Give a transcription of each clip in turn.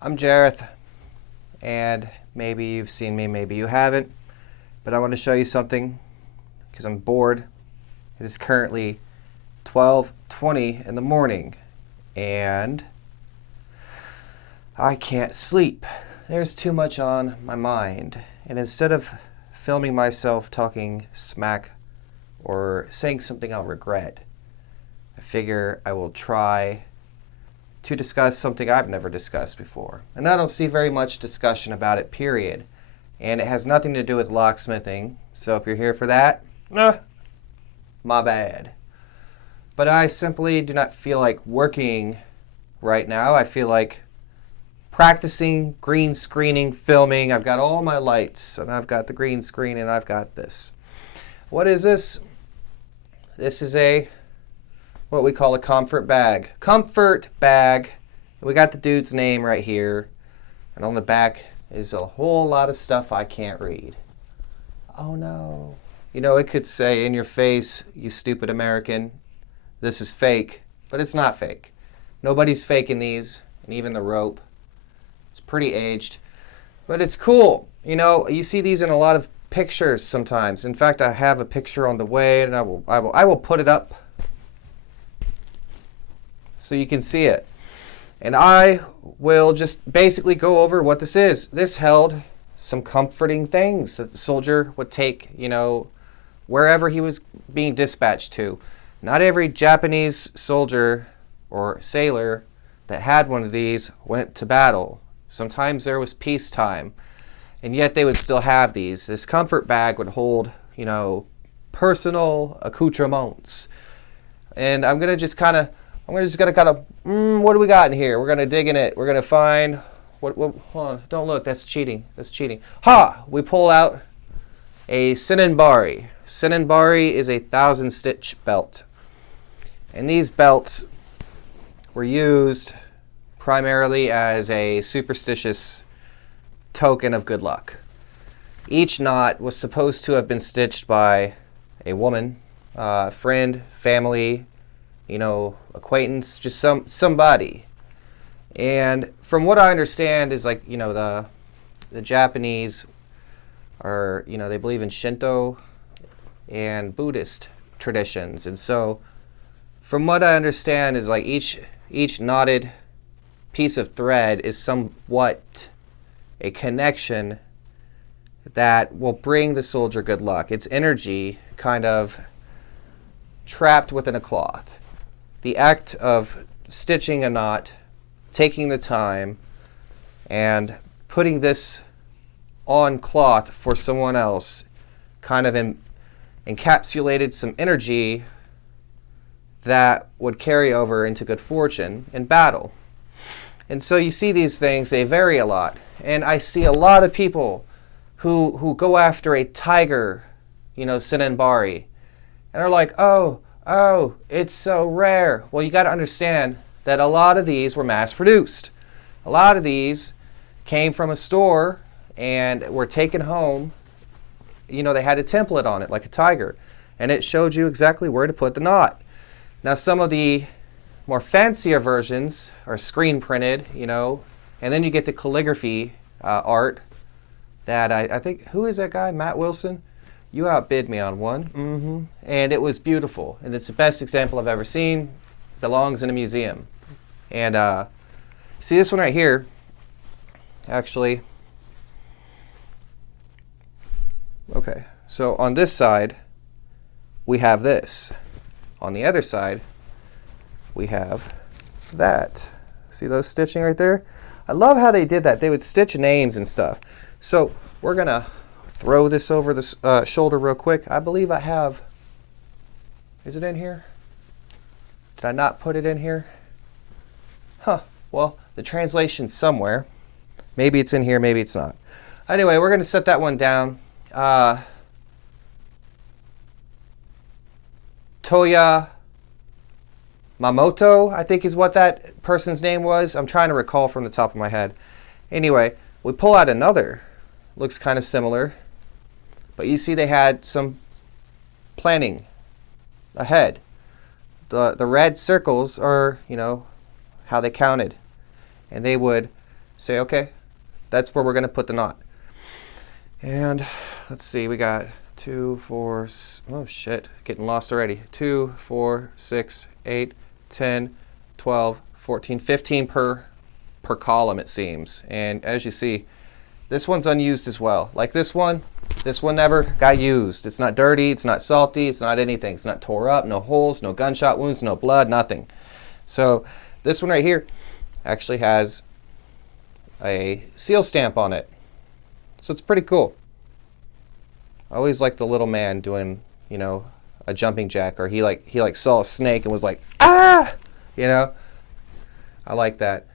I'm Jareth, and maybe you've seen me, maybe you haven't, but I want to show you something because I'm bored. It is currently 12:20 in the morning, and I can't sleep. There's too much on my mind, and instead of filming myself talking smack or saying something I'll regret, I figure I will try to discuss something I've never discussed before. And I don't see very much discussion about it, period. And it has nothing to do with locksmithing. So if you're here for that, my bad. But I simply do not feel like working right now. I feel like practicing, green screening, filming. I've got all my lights, and I've got the green screen, and I've got this. What is this? This is what we call a comfort bag. Comfort bag. We got the dude's name right here. And on the back is a whole lot of stuff I can't read. Oh no. You know, it could say in your face, you stupid American, this is fake. But it's not fake. Nobody's faking these. And even the rope. It's pretty aged. But it's cool. You know, you see these in a lot of pictures sometimes. In fact, I have a picture on the way, and I will put it up so you can see it. And I will just basically go over what this is. This held some comforting things that the soldier would take, you know, wherever he was being dispatched to. Not every Japanese soldier or sailor that had one of these went to battle. Sometimes there was peacetime, and yet they would still have these. This comfort bag would hold, you know, personal accoutrements. And I'm just gonna kind of, what do we got in here? We're gonna dig in it. We're gonna find, hold on, don't look, that's cheating. That's cheating. Ha! We pull out a Senninbari. Senninbari is a 1,000-stitch belt. And these belts were used primarily as a superstitious token of good luck. Each knot was supposed to have been stitched by a woman, friend, family, you know, acquaintance, just somebody. And from what I understand is, like, you know, the Japanese are, you know, they believe in Shinto and Buddhist traditions. And so from what I understand is, like, each knotted piece of thread is somewhat a connection that will bring the soldier good luck. It's energy kind of trapped within a cloth. The act of stitching a knot, taking the time, and putting this on cloth for someone else kind of encapsulated some energy that would carry over into good fortune in battle. And so you see these things, they vary a lot. And I see a lot of people who go after a tiger, you know, Senninbari, and are like, oh, it's so rare. Well, you got to understand that a lot of these were mass produced. A lot of these came from a store and were taken home. You know, they had a template on it like a tiger, and it showed you exactly where to put the knot. Now, some of the more fancier versions are screen printed, you know, and then you get the calligraphy art that I think, who is that guy? Matt Wilson? You outbid me on one. And it was beautiful. And it's the best example I've ever seen. Belongs in a museum. And see this one right here, actually. Okay, so on this side, we have this. On the other side, we have that. See those stitching right there? I love how they did that. They would stitch names and stuff. So we're going to throw this over the shoulder real quick. I believe I have, is it in here? Did I not put it in here? Huh, well, the translation's somewhere. Maybe it's in here, maybe it's not. Anyway, we're going to set that one down. Toya Mamoto, I think is what that person's name was. I'm trying to recall from the top of my head. Anyway, we pull out another. Looks kind of similar. But you see they had some planning ahead. The red circles are, you know, how they counted. And they would Say, okay, that's where we're going to put the knot. And let's see, we got 2, 4, oh shit, getting lost already. 2, 4, 6, 8, 10, 12, 14, 15 per column, it seems. And as you see, this one's unused as well. Like this one never got used. It's not dirty, it's not salty, it's not anything. It's not tore up, no holes, no gunshot wounds, no blood, nothing. So this one right here actually has a seal stamp on it. So it's pretty cool. I always like the little man doing, you know, a jumping jack, or he saw a snake and was like, ah, you know. I like that.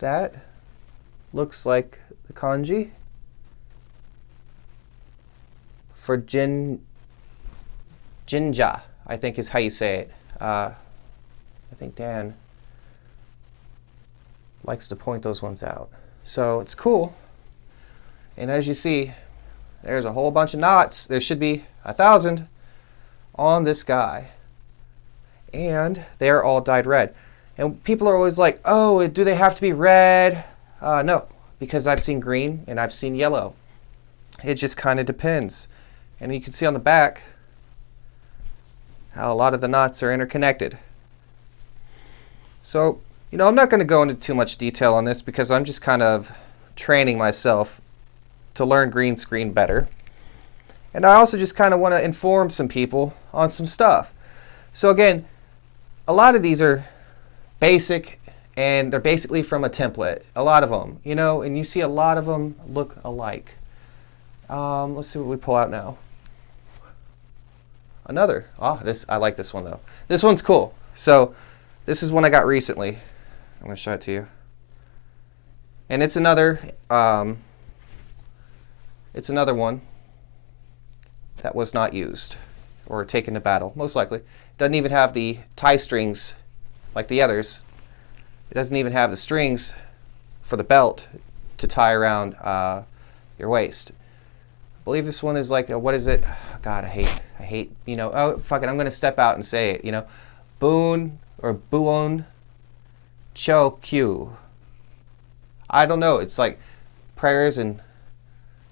That looks like the kanji for jinja, I think is how you say it. I think Dan likes to point those ones out. So it's cool. And as you see, there's a whole bunch of knots. There should be 1,000 on this guy. And they're all dyed red. And people are always like, oh, do they have to be red? No, because I've seen green and I've seen yellow. It just kind of depends. And you can see on the back how a lot of the knots are interconnected. So, you know, I'm not going to go into too much detail on this because I'm just kind of training myself to learn green screen better. And I also just kind of want to inform some people on some stuff. So again, a lot of these are basic and they're basically from a template. A lot of them, you know, and you see a lot of them look alike. Let's see what we pull out now. Another. I like this one though. This one's cool. So this is one I got recently. I'm going to show it to you. And it's another one that was not used or taken to battle, most likely. Doesn't even have the tie strings like the others. It doesn't even have the strings for the belt to tie around your waist. I believe this one is like, what is it? God, I hate, you know, oh, fuck it, I'm going to step out and say it, you know. Boon or Buon Cho Kyu. I don't know. It's like prayers and,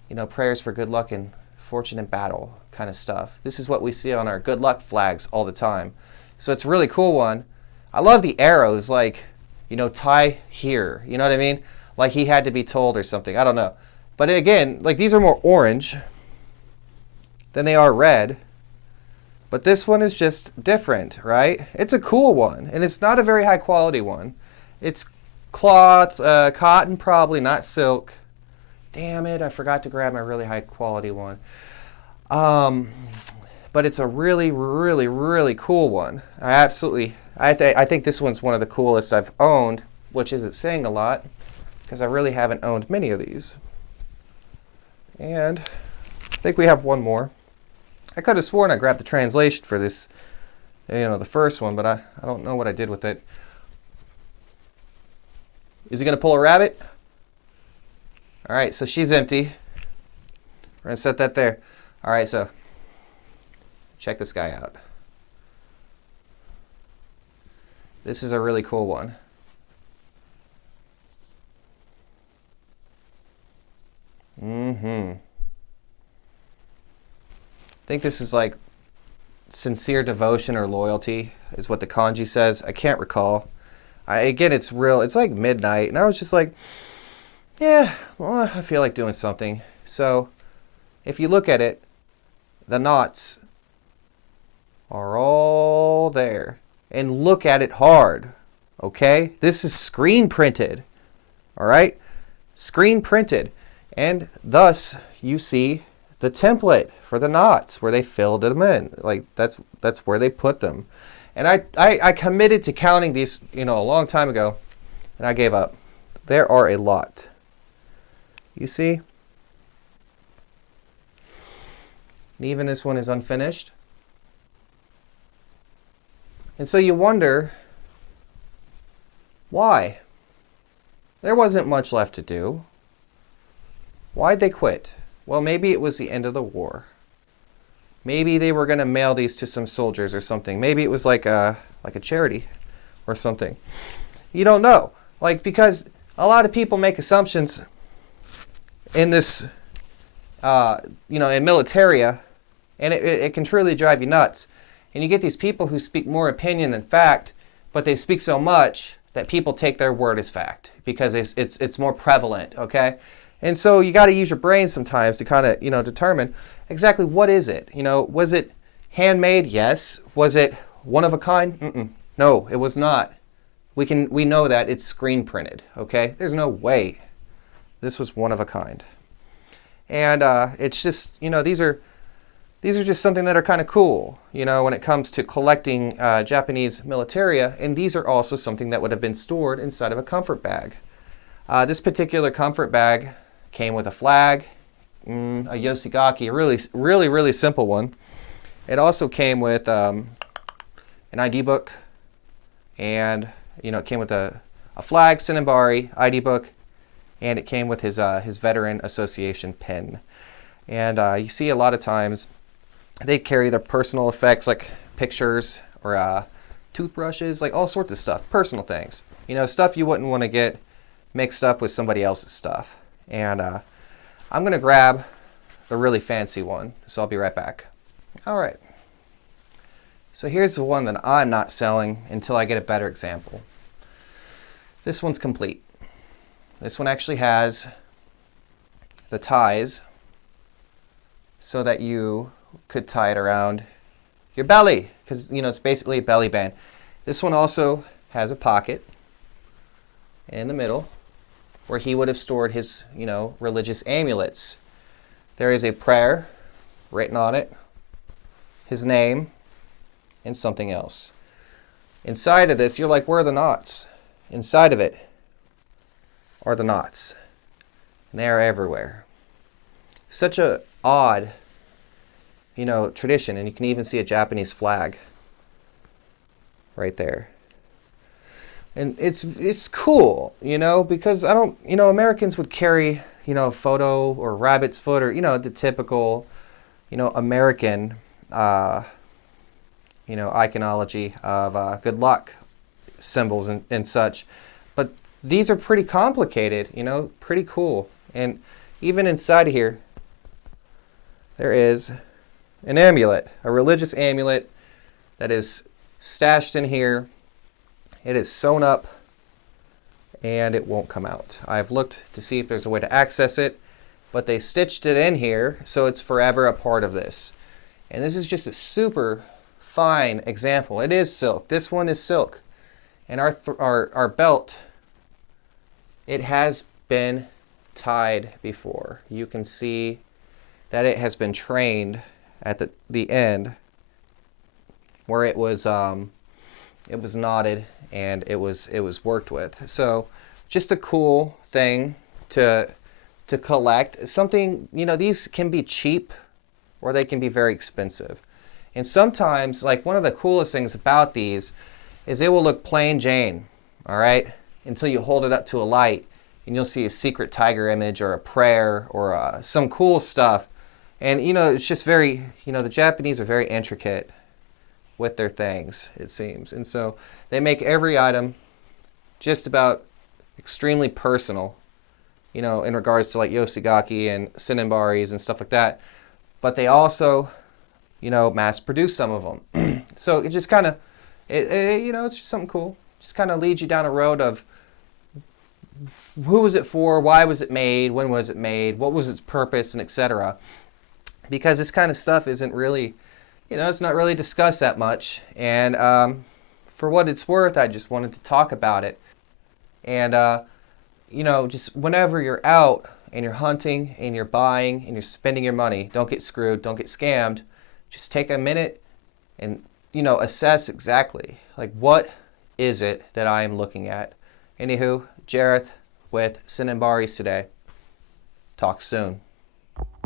you know, prayers for good luck and fortune in battle kind of stuff. This is what we see on our good luck flags all the time. So it's a really cool one. I love the arrows, like, you know, tie here. You know what I mean? Like he had to be told or something. I don't know. But again, like these are more orange than they are red. But this one is just different, right? It's a cool one, and it's not a very high quality one. It's cloth, cotton probably, not silk. Damn it, I forgot to grab my really high quality one. But it's a really, really, really cool one. I think this one's one of the coolest I've owned, which isn't saying a lot, because I really haven't owned many of these. And I think we have one more. I could have sworn I grabbed the translation for this, you know, the first one, but I don't know what I did with it. Is he going to pull a rabbit? All right, so she's empty. We're going to set that there. All right, so check this guy out. This is a really cool one. I think this is like sincere devotion or loyalty is what the kanji says. I can't recall. Again, it's real. It's like midnight, and I was just like, yeah, well, I feel like doing something. So if you look at it, the knots are all there. And look at it hard, okay? This is screen printed, all right? Screen printed. And thus, you see the template for the knots where they filled them in. Like, that's where they put them. And I committed to counting these, you know, a long time ago, and I gave up. There are a lot. You see? And even this one is unfinished. And so you wonder, why? There wasn't much left to do. Why'd they quit? Well, maybe it was the end of the war. Maybe they were going to mail these to some soldiers or something. Maybe it was like a charity or something. You don't know. Like, because a lot of people make assumptions in this, in militaria, and it can truly drive you nuts. And you get these people who speak more opinion than fact, but they speak so much that people take their word as fact because it's more prevalent, okay? And so you got to use your brain sometimes to kind of, determine exactly what is it. Was it handmade? Yes. Was it one of a kind? Mm-mm. No, it was not. We know that it's screen printed, okay? There's no way this was one of a kind. And it's just, these are just something that are kind of cool, when it comes to collecting Japanese militaria. And these are also something that would have been stored inside of a comfort bag. This particular comfort bag came with a flag, a yoshigaki, a really simple one. It also came with an ID book, and it came with a flag, Senninbari, ID book, and it came with his Veteran Association pin. And you see a lot of times they carry their personal effects, like pictures or toothbrushes, like all sorts of stuff, personal things. Stuff you wouldn't want to get mixed up with somebody else's stuff. And I'm going to grab the really fancy one, so I'll be right back. All right. So here's the one that I'm not selling until I get a better example. This one's complete. This one actually has the ties so that you could tie it around your belly, because it's basically a belly band. This one also has a pocket in the middle where he would have stored his religious amulets. There is a prayer written on it, his name, and something else. Inside of this, you're like, where are the knots? Inside of it are the knots, and they are everywhere. Such a odd tradition. And you can even see a Japanese flag right there. And it's cool, because Americans would carry, a photo or rabbit's foot or, the typical, American, iconology of good luck symbols and such. But these are pretty complicated, pretty cool. And even inside of here, there is an amulet, a religious amulet that is stashed in here. It is sewn up and it won't come out. I've looked to see if there's a way to access it, but they stitched it in here so it's forever a part of this. And this is just a super fine example. It is silk. This one is silk. And our belt, it has been tied before. You can see that it has been trained at the end where it was knotted and it was worked with. So just a cool thing to collect. Something, these can be cheap or they can be very expensive. And sometimes, like, one of the coolest things about these is it will look plain Jane, all right, until you hold it up to a light and you'll see a secret tiger image or a prayer or some cool stuff. And, it's just very, the Japanese are very intricate with their things, it seems. And so they make every item just about extremely personal, in regards to like yoshigaki and senninbaris and stuff like that. But they also, mass produce some of them. So it just kind of, it's just something cool. Just kind of leads you down a road of who was it for, why was it made, when was it made, what was its purpose, and etc. Because this kind of stuff isn't really, it's not really discussed that much. And for what it's worth, I just wanted to talk about it. And, just whenever you're out and you're hunting and you're buying and you're spending your money, don't get screwed, don't get scammed. Just take a minute and, assess exactly, like, what is it that I am looking at? Anywho, Jareth with Senninbaris today. Talk soon.